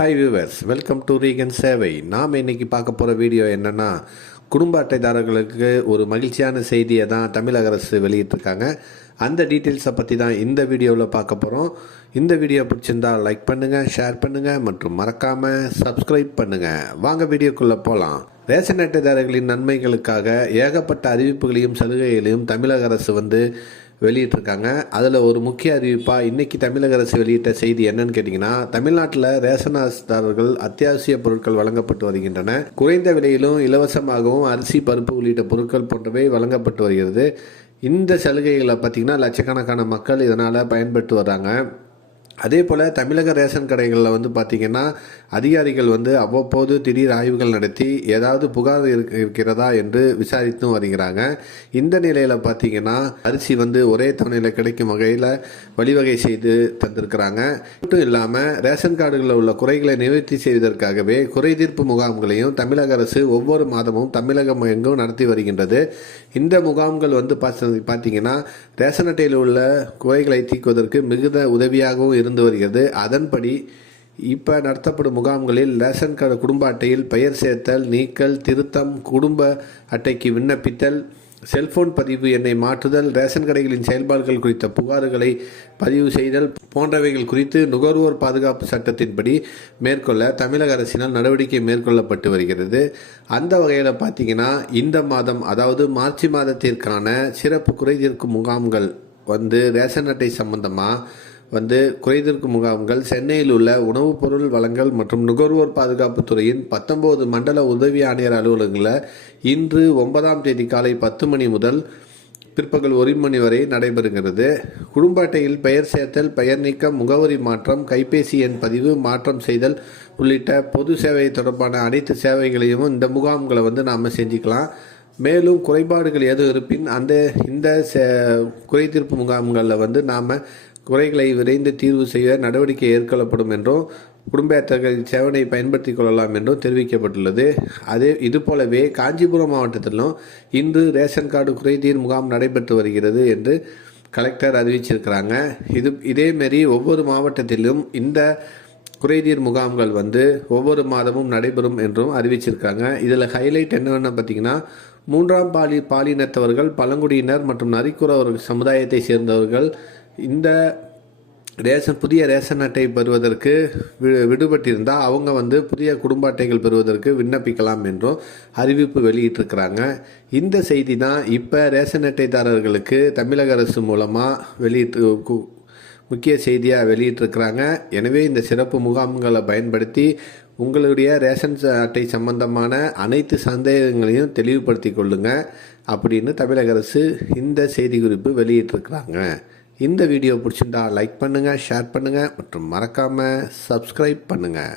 Hi viewers welcome to Regan சேவை நாம் இன்னைக்கு பார்க்க போகிற வீடியோ என்னென்னா குடும்ப அட்டைதாரர்களுக்கு ஒரு மகிழ்ச்சியான செய்தியை தான் தமிழக அரசு வெளியிட்டிருக்காங்க. அந்த டீட்டெயில்ஸை பற்றி தான் இந்த வீடியோவில் பார்க்க போகிறோம் இந்த வீடியோ பிடிச்சிருந்தா லைக் பண்ணுங்கள் ஷேர் பண்ணுங்கள் மற்றும் மறக்காமல் சப்ஸ்கிரைப் பண்ணுங்கள் வாங்க வீடியோக்குள்ளே போகலாம் ரேஷன் அட்டைதாரர்களின் நன்மைகளுக்காக ஏகப்பட்ட அறிவிப்புகளையும் சலுகைகளையும் தமிழக அரசு வந்து வெளியிட்டிருக்காங்க. அதில் ஒரு முக்கிய அறிவிப்பாக இன்றைக்கி தமிழக அரசு வெளியிட்ட செய்தி என்னன்னு கேட்டிங்கன்னா தமிழ்நாட்டில் ரேஷன் அரிசிதாரர்கள் அத்தியாவசிய பொருட்கள் வழங்கப்பட்டு வருகின்றன. குறைந்த விலையிலும் இலவசமாகவும் அரிசி பருப்பு உள்ளிட்ட பொருட்கள் போன்றவை வழங்கப்பட்டு வருகிறது. இந்த சலுகைகளை பார்த்திங்கன்னா லட்சக்கணக்கான மக்கள் இதனால் பயன்பெற்று வர்றாங்க. அதே போல் தமிழக ரேஷன் கடைகளில் வந்து பார்த்திங்கன்னா அதிகாரிகள் வந்து அவ்வப்போது திடீர் ஆய்வுகள் நடத்தி ஏதாவது புகார் இருக்கிறதா என்று விசாரித்தும் வருகிறாங்க. இந்த நிலையில் பார்த்திங்கன்னா அரிசி வந்து ஒரே தவணையில் கிடைக்கும் வகையில் வழிவகை செய்து தந்திருக்கிறாங்க. மட்டும் இல்லாமல் ரேஷன் கார்டுகளில் உள்ள குறைகளை நிவர்த்தி செய்வதற்காகவே குறை தீர்ப்பு முகாம்களையும் தமிழக அரசு ஒவ்வொரு மாதமும் தமிழகம் எங்கும் நடத்தி வருகின்றது. இந்த முகாம்கள் வந்து பார்த்திங்கன்னா ரேஷன் அட்டையில் உள்ள குறைகளை தீர்க்குவதற்கு மிகுந்த உதவியாகவும் இருந்து வருகிறது. அதன்படி இப்போ நடத்தப்படும் முகாம்களில் ரேஷன் கார்டு குடும்ப அட்டையில் பெயர் சேர்த்தல் நீக்கல் திருத்தம் குடும்ப அட்டைக்கு விண்ணப்பித்தல் செல்போன் பதிவு எண்ணை மாற்றுதல் ரேஷன் கடைகளின் செயல்பாடுகள் குறித்த புகார்களை பதிவு செய்தல் போன்றவைகள் குறித்து நுகர்வோர் பாதுகாப்பு சட்டத்தின்படி மேற்கொள்ள தமிழக அரசினால் நடவடிக்கை மேற்கொள்ளப்பட்டு வருகிறது. அந்த வகையில் பார்த்தீங்கன்னா இந்த மாதம் அதாவது மார்ச் மாதத்திற்கான சிறப்பு குறைதீர்க்கும் முகாம்கள் வந்து ரேஷன் அட்டை சம்பந்தமாக வந்து குறைதீர்க்கும் முகாம்கள் சென்னையில் உள்ள உணவுப் பொருள் வழங்கல் மற்றும் நுகர்வோர் பாதுகாப்பு துறையின் பத்தொன்பது மண்டல உதவி ஆணையர் அலுவலகங்களில் இன்று ஒன்பதாம் தேதி காலை பத்து மணி முதல் பிற்பகல் ஒரு மணி வரை நடைபெறுகிறது. குடும்ப அட்டையில் பெயர் சேர்த்தல் பெயர் நீக்கம் முகவரி மாற்றம் கைபேசி எண் பதிவு மாற்றம் செய்தல் உள்ளிட்ட பொது சேவை தொடர்பான அனைத்து சேவைகளையும் இந்த முகாம்களை வந்து நாம் செஞ்சுக்கலாம். மேலும் குறைபாடுகள் எது இருப்பின் அந்த இந்த சே- குறை தீர்ப்பு முகாம்களில் வந்து நாம் குறைகளை விரைந்து தீர்வு செய்ய நடவடிக்கை ஏற்கொள்ளப்படும் என்றும் குடும்ப சேவனை பயன்படுத்திக் கொள்ளலாம் என்றும் தெரிவிக்கப்பட்டுள்ளது. அதே இது போலவே காஞ்சிபுரம் மாவட்டத்திலும் இன்று ரேஷன் கார்டு குறைதீர் முகாம் நடைபெற்று வருகிறது என்று கலெக்டர் அறிவிச்சிருக்கிறாங்க. இது இதேமாரி ஒவ்வொரு மாவட்டத்திலும் இந்த குறைதீர் முகாம்கள் வந்து ஒவ்வொரு மாதமும் நடைபெறும் என்றும் அறிவிச்சிருக்காங்க இதில் ஹைலைட் என்னென்னு பார்த்தீங்கன்னா மூன்றாம் பாலி பாலினத்தவர்கள் பழங்குடியினர் மற்றும் நரிக்குறவர் சமுதாயத்தை சேர்ந்தவர்கள் இந்த ரேஷன் புதிய ரேஷன் அட்டை பெறுவதற்கு வி- விடுபட்டிருந்தால் அவங்க வந்து புதிய குடும்ப அட்டைகள் பெறுவதற்கு விண்ணப்பிக்கலாம் என்றும் அறிவிப்பு வெளியிட்டிருக்கிறாங்க. இந்த செய்தி தான் இப்போ ரேஷன் அட்டைதாரர்களுக்கு தமிழக அரசு மூலமாக வெளியிட்டு கு- முக்கிய செய்தியாக வெளியிட்டிருக்கிறாங்க. எனவே இந்த சிறப்பு முகாம்களை பயன்படுத்தி உங்களுடைய ரேஷன் அட்டை சம்பந்தமான அனைத்து சந்தேகங்களையும் தெளிவுபடுத்தி கொள்ளுங்கள் அப்படின்னு தமிழக அரசு இந்த செய்தி குறிப்பு வெளியிட்டிருக்கிறாங்க. இந்த வீடியோ பிடிச்சிருந்தா லைக் பண்ணுங்கள் ஷேர் பண்ணுங்கள் மற்றும் மறக்காமல் சப்ஸ்கிரைப் பண்ணுங்கள்